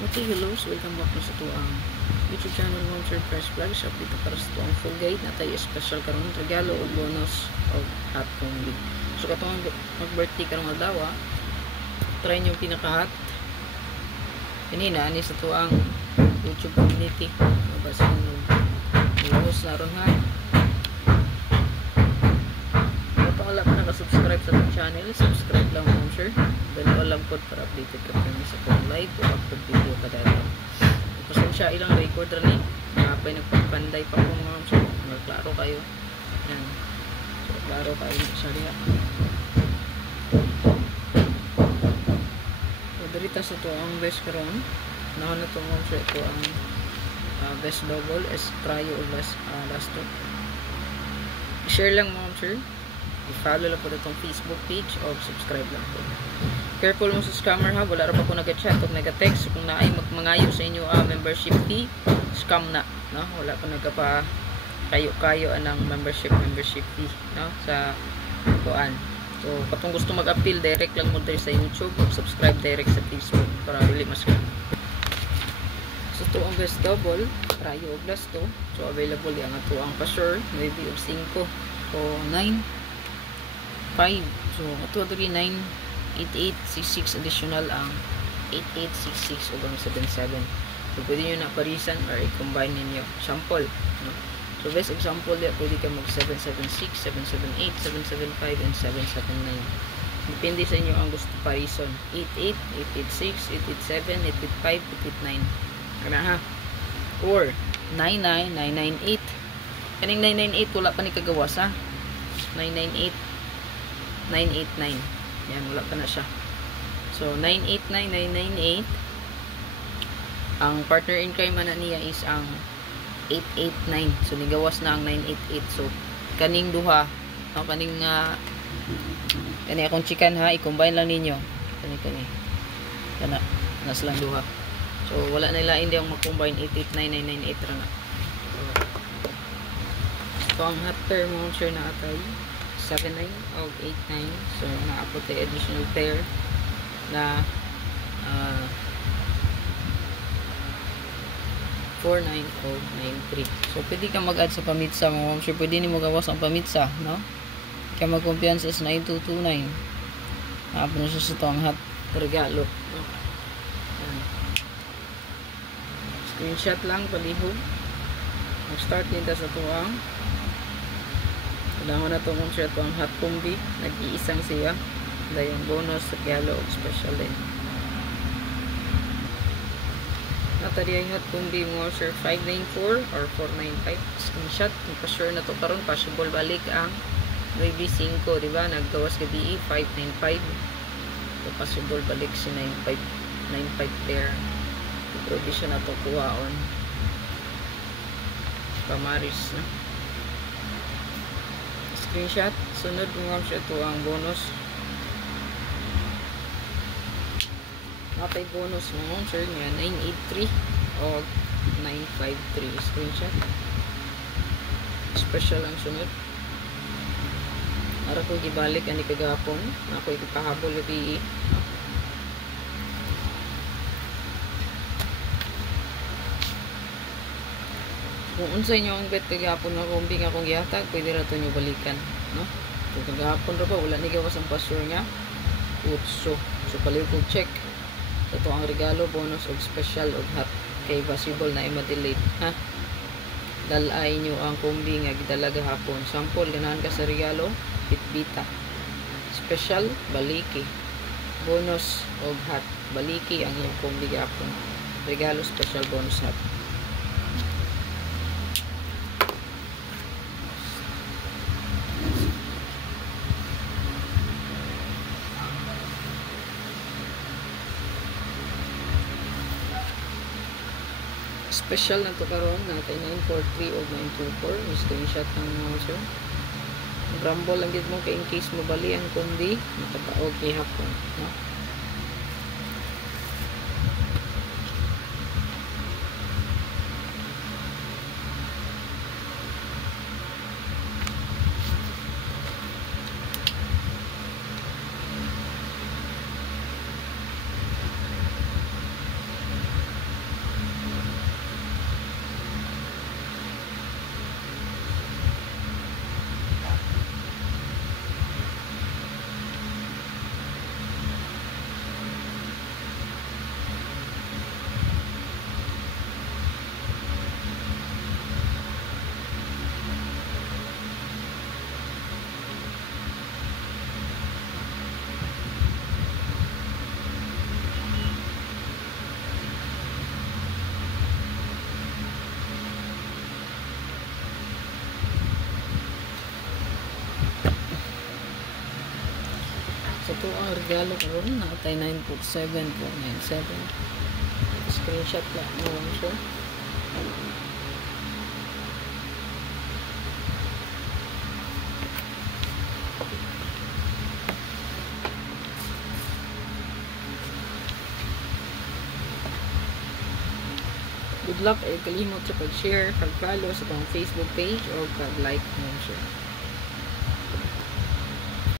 Okay, hello, so welcome back na sa tuang YouTube channel mo, Sir Fresh Vlog. Shop dito para sa tuang full guide na tayo special karon regalo o bonus o hot combi. So katong mag-birthday karong adlaw, try nyo pinaka-hot kanina ani sa tuang YouTube community. Mabasa nyo bonus na ron ha. Kung wala pa nakasubscribe sa itong channel, subscribe lang mo, sir. Then all lang po para updated ka kami sa kong live o upload video ka dati. Pasensya ilang record rin napay nagpapanday pa po mga sir. Magklaro kayo. Yan. So, klaro kayo sa liha. So, dirita sa ito ang best karon. Nahan na ito mga sir. Ito ang best double is trio o last two. Share lang mga sir. I-follow lang po itong Facebook page o subscribe lang po. Careful mo sa scammer ha. Wala rin pa po nag-chat o nag-text. Kung na ay magmangayo sa inyo membership fee, scam na. No? Wala pa nagpa kayo anang membership fee. No? Sa kuan. So, katong gusto mag-appeal, direct lang mo sa YouTube o subscribe direct sa Facebook para really mas scam. So, ito ang best double. Trio o plus to. So, available yung ito ang pa-sure. Maybe of 5 o 9. 5. So, ito 98866 additional ang 8866 o 77. So, pwede nyo na parisan or i-combine ninyo. Sample. No? So, best example yan, pwede ka mag 776, 778, 775, and 779. Depende sa inyo ang gusto parison. 88, 886, 887, 885, 889. Kana ha? Or 99, 998. Kaning 998, wala pa ni kagawas ha? 998. 989. Yan, wala pa na siya. So, 989, 998. Ang partner in crime na niya is ang 889. So, nigawas na ang 988. So, kaning duha, no, kaning akong chicken ha, i-combine lang ninyo. Kani. Kana, nas lang duha. So, wala na ilain di ang mag-combine 889, 998 ra na. So, ang hot pair mo, sure na atay. 79 o 89. So, na-upload tayo additional pair na 49 o 93. So, pwede ka mag-add sa pamitsa mga ma'am. Sure, pwede ni mo gawas ang pamitsa, no? Kaya mag-kumpiyansa sa 9229. Na-upload na siya sa ito ang hot regalo. No? Screenshot lang, palihog. Mag-start nito sa ito ang kailangan na ito mong siya ito ang hot combi. Nag-iisang siya. Dahil yung bonus, regalo, o special din. Natari yung hot combi mo, sir, 594 or 495. Screenshot. Nagpa-sure na ito karon possible balik ang maybe 5, diba? Naggawas gabi 595. So, possible balik si 95 pair. Pwede siya na ito kuhaon. Pamaris na. Screenshot. Sunod mo siya ito ang bonus. Matay bonus mo sir niya 983 o 953. Screenshot. Special ang sunod. Ara ko gibalik ani kagahapon. Ako ipahabol gabi. Kung unsa inyo ang bet kagahapon na kumbing akong gihatag, pwede ra to nyo balikan, no? Kung kagahapon ra ba wala ni gawas ang password niya, utso. So paliw ko check. Ito ang regalo, bonus og special og hot kay possible na i-delete, ha? Dalay nyo ang kumbing nga gidala gahapon. Sample ganahan ka sa regalo, bitbita. Special baliki. Bonus og hot baliki ang iyong kumbing gahapon. Regalo, special, bonus, hot. Special na ito karon natin 943 o 924. Screenshot ng mga sir. Grumble lang din mo kay in case mo bali ang kundi nakataog kay hapon, no? ato ang regalo karon natay 9.7.97. Screenshot lang mo ma'am sir. Good luck, ay kalimot sa pag-share, pag-follow sa akong Facebook page o pag-like mo sir.